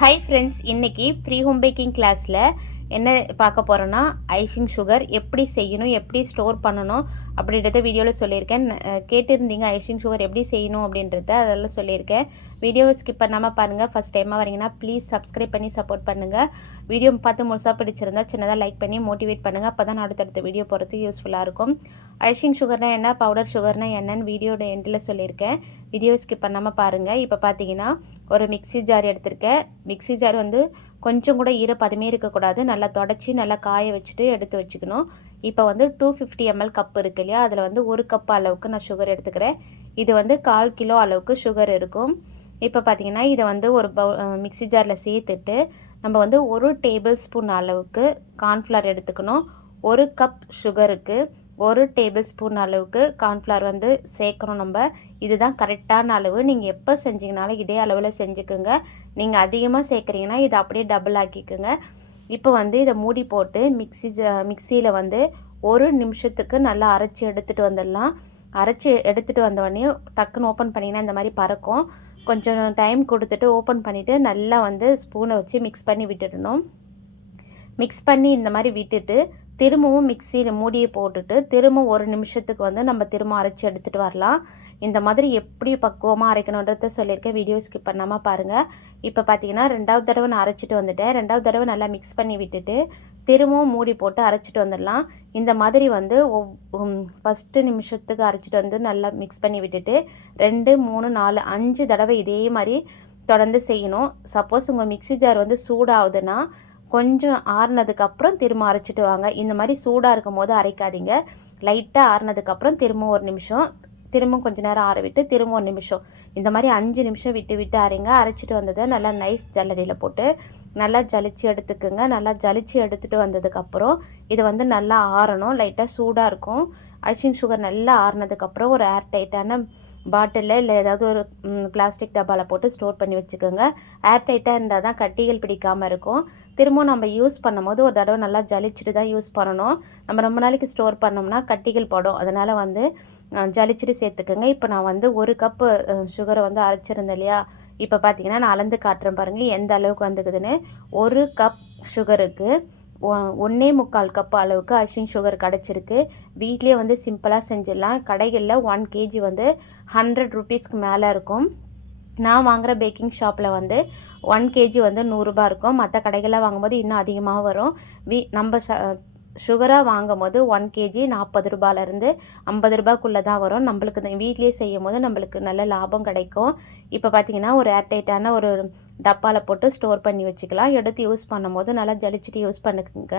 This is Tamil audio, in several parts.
ஹை ஃப்ரெண்ட்ஸ் இன்றைக்கி ப்ரீ ஹோம் பேக்கிங் கிளாஸில் என்ன பார்க்க போகிறோன்னா ஐசிங் சுகர் எப்படி செய்யணும் எப்படி ஸ்டோர் பண்ணணும் அப்படின்றத வீடியோவில் சொல்லியிருக்கேன். கேட்டிருந்தீங்க ஐசிங் சுகர் எப்படி செய்யணும் அப்படின்றத அதெல்லாம் சொல்லியிருக்கேன். வீடியோவை ஸ்கிப் பண்ணாமல் பாருங்கள் ஃபஸ்ட் டைமாக வரீங்கன்னா ப்ளீஸ் சப்ஸ்கிரைப் பண்ணி சப்போர்ட் பண்ணுங்கள் வீடியோ பார்த்து முழுசாக பிடிச்சிருந்தா சின்னதாக லைக் பண்ணி மோட்டிவேட் பண்ணுங்கள் அப்போ தான் அடுத்தடுத்த வீடியோ போகிறதுக்கு யூஸ்ஃபுல்லாக இருக்கும். ஐசிங் சுகர்னால் என்ன பவுடர் சுகர்னால் என்னன்னு வீடியோட எண்டில் சொல்லியிருக்கேன். வீடியோ ஸ்கிப் பண்ணாமல் பாருங்கள் இப்போ பார்த்தீங்கன்னா ஒரு மிக்ஸி ஜார் எடுத்திருக்கேன். மிக்ஸி ஜார் வந்து கொஞ்சம் கூட ஈரப்பதமே இருக்கக்கூடாது. நல்லா தொடச்சி நல்லா காய வச்சுட்டு எடுத்து வச்சுக்கணும். இப்போ வந்து டூ ஃபிஃப்டி எம்எல் கப் இருக்கு இல்லையா? அதில் வந்து ஒரு கப் அளவுக்கு நான் சுகர் எடுத்துக்கிறேன். இது வந்து கால் கிலோ அளவுக்கு சுகர் இருக்கும். இப்போ பார்த்தீங்கன்னா இதை வந்து ஒரு பவு மிக்ஸி ஜாரில் சேர்த்துட்டு நம்ம வந்து ஒரு டேபிள் ஸ்பூன் அளவுக்கு கார்ன்ஃப்ளவர் எடுத்துக்கணும். ஒரு கப் சுகருக்கு ஒரு டேபிள் ஸ்பூன் அளவுக்கு கார்ன்ஃப்ளவர் வந்து சேர்க்கணும் நம்ம. இதுதான் கரெக்டான அளவு. நீங்கள் எப்போ செஞ்சிங்கனாலும் இதே அளவில் செஞ்சுக்குங்க. நீங்கள் அதிகமாக சேர்க்குறீங்கன்னா இதை அப்படியே டபுள் ஆக்கிக்குங்க. இப்போ வந்து இதை மூடி போட்டு மிக்ஸி ஜ மிக்சியில் வந்து ஒரு நிமிஷத்துக்கு நல்லா அரைச்சி எடுத்துகிட்டு வந்துடலாம். அரைச்சி எடுத்துகிட்டு வந்தோடனே டக்குன்னு ஓப்பன் பண்ணிங்கன்னா இந்த மாதிரி பறக்கும். கொஞ்சம் டைம் கொடுத்துட்டு ஓப்பன் பண்ணிவிட்டு நல்லா வந்து ஸ்பூனை வச்சு மிக்ஸ் பண்ணி விட்டுடணும். மிக்ஸ் பண்ணி இந்த மாதிரி விட்டுட்டு திரும்பவும் மிக்சியில் மூடியை போட்டுட்டு திரும்ப ஒரு நிமிஷத்துக்கு வந்து நம்ம திரும்ப அரைச்சி எடுத்துகிட்டு வரலாம். இந்த மாதிரி எப்படி பக்குவமாக அரைக்கணுன்றத சொல்லியிருக்கேன். வீடியோ ஸ்கிப் பண்ணாமல் பாருங்கள் இப்போ பார்த்தீங்கன்னா ரெண்டாவது தடவை நான் அரைச்சிட்டு வந்துட்டேன். ரெண்டாவது தடவை நல்லா மிக்ஸ் பண்ணி விட்டுட்டு திரும்பவும் மூடி போட்டு அரைச்சிட்டு வந்துடலாம். இந்த மாதிரி வந்து ஃபஸ்ட்டு நிமிஷத்துக்கு அரைச்சிட்டு வந்து நல்லா மிக்ஸ் பண்ணி விட்டுட்டு ரெண்டு மூணு நாலு அஞ்சு தடவை இதே மாதிரி தொடர்ந்து செய்யணும். சப்போஸ் உங்கள் மிக்ஸி ஜார் வந்து சூடாகுதுன்னா கொஞ்சம் ஆறுனதுக்கப்புறம் திரும்ப அரைச்சிட்டு வாங்க. இந்த மாதிரி சூடாக இருக்கும் போது அரைக்காதீங்க. லைட்டாக ஆறுனதுக்கப்புறம் திரும்ப ஒரு நிமிஷம். திரும்ப கொஞ்ச நேரம் ஆற விட்டு திரும்ப ஒரு நிமிஷம். இந்த மாதிரி அஞ்சு நிமிஷம் விட்டு விட்டு அரைங்க. அரைச்சிட்டு வந்ததை நல்லா நைஸ் ஜல்லடியில் போட்டு நல்லா ஜலிச்சு எடுத்துக்குங்க. நல்லா ஜலிச்சு எடுத்துகிட்டு வந்ததுக்கப்புறம் இது வந்து நல்லா ஆறணும். லைட்டாக சூடாக இருக்கும். ஐசிங் சுகர் நல்லா ஆறுனதுக்கப்புறம் ஒரு ஏர் டைட்டான பாட்டிலில் இல்லை ஏதாவது ஒரு பிளாஸ்டிக் டப்பாவில் போட்டு ஸ்டோர் பண்ணி வச்சுக்கோங்க. ஏர் டைட்டாக இருந்தால் தான் கட்டிகள் பிடிக்காமல் இருக்கும். திரும்பவும் நம்ம யூஸ் பண்ணும்போது ஒரு தடவை நல்லா ஜலிச்சுட்டு தான் யூஸ் பண்ணணும். நம்ம ரொம்ப நாளைக்கு ஸ்டோர் பண்ணோம்னா கட்டிகள் படும். அதனால் வந்து ஜலிச்சுட்டு சேர்த்துக்கோங்க. இப்போ நான் வந்து ஒரு கப்பு சுகரை வந்து அரைச்சிருந்தேன் இல்லையா? இப்போ பார்த்தீங்கன்னா நான் அளந்து காட்டுறேன் பாருங்கள் எந்த அளவுக்கு வந்துக்குதுன்னு? ஒரு கப் சுகருக்கு ஒன்றே முக்கால் கப் அளவுக்கு ஐசிங் சுகர் கிடச்சிருக்கு. வீட்லேயே வந்து சிம்பிளாக செஞ்சிடலாம். கடைகளில் ஒன் கேஜி வந்து ஹண்ட்ரட் ருபீஸ்க்கு மேலே இருக்கும். நான் வாங்குகிற பேக்கிங் ஷாப்பில் வந்து ஒன் கேஜி வந்து நூறுரூபா இருக்கும். மற்ற கடைகளில் வாங்கும்போது இன்னும் அதிகமாக வரும். வீ நம்ம ச சுகராக வாங்கும் போது ஒன் கேஜி நாற்பது ரூபாயிலேருந்து ஐம்பது ரூபாய்க்குள்ளே தான் வரும். நம்மளுக்கு வீட்லேயே செய்யும் போது நம்மளுக்கு நல்ல லாபம் கிடைக்கும். இப்போ பார்த்தீங்கன்னா ஒரு ஏர்டைட்டான ஒரு டப்பாவில் போட்டு ஸ்டோர் பண்ணி வச்சுக்கலாம். எடுத்து யூஸ் பண்ணும்போது நல்லா ஜலிச்சுட்டு யூஸ் பண்ணுங்க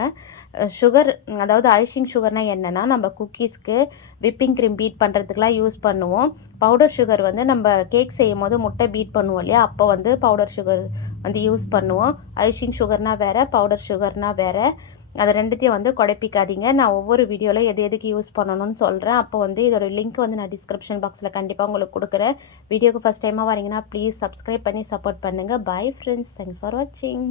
சுகர் அதாவது ஐஷிங் சுகர்னால் என்னென்னா நம்ம குக்கீஸ்க்கு விப்பிங் க்ரீம் பீட் பண்ணுறதுக்குலாம் யூஸ் பண்ணுவோம். பவுடர் சுகர் வந்து நம்ம கேக் செய்யும் போது முட்டை பீட் பண்ணுவோம் இல்லையா? அப்போ வந்து பவுடர் சுகர் வந்து யூஸ் பண்ணுவோம். ஐஷிங் சுகர்னால் வேறு பவுடர் சுகர்னால் வேறு. அதை ரெண்டுத்தையும் வந்து குழப்பிக்காதீங்க நான் ஒவ்வொரு வீடியோவில் எது எதுக்கு யூஸ் பண்ணணும்னு சொல்கிறேன் அப்போ வந்து இதோட லிங்க் வந்து நான் டிஸ்கிரிப்ஷன் பாக்ஸில் கண்டிப்பாக உங்களுக்கு கொடுக்குறேன். வீடியோக்கு ஃபஸ்ட் டைமாக வரீங்கன்னா ப்ளீஸ் சப்ஸ்கிரைப் பண்ணி சப்போர்ட் பண்ணுங்கள் பை ஃப்ரெண்ட்ஸ் தேங்க்ஸ் ஃபார் வாட்சிங்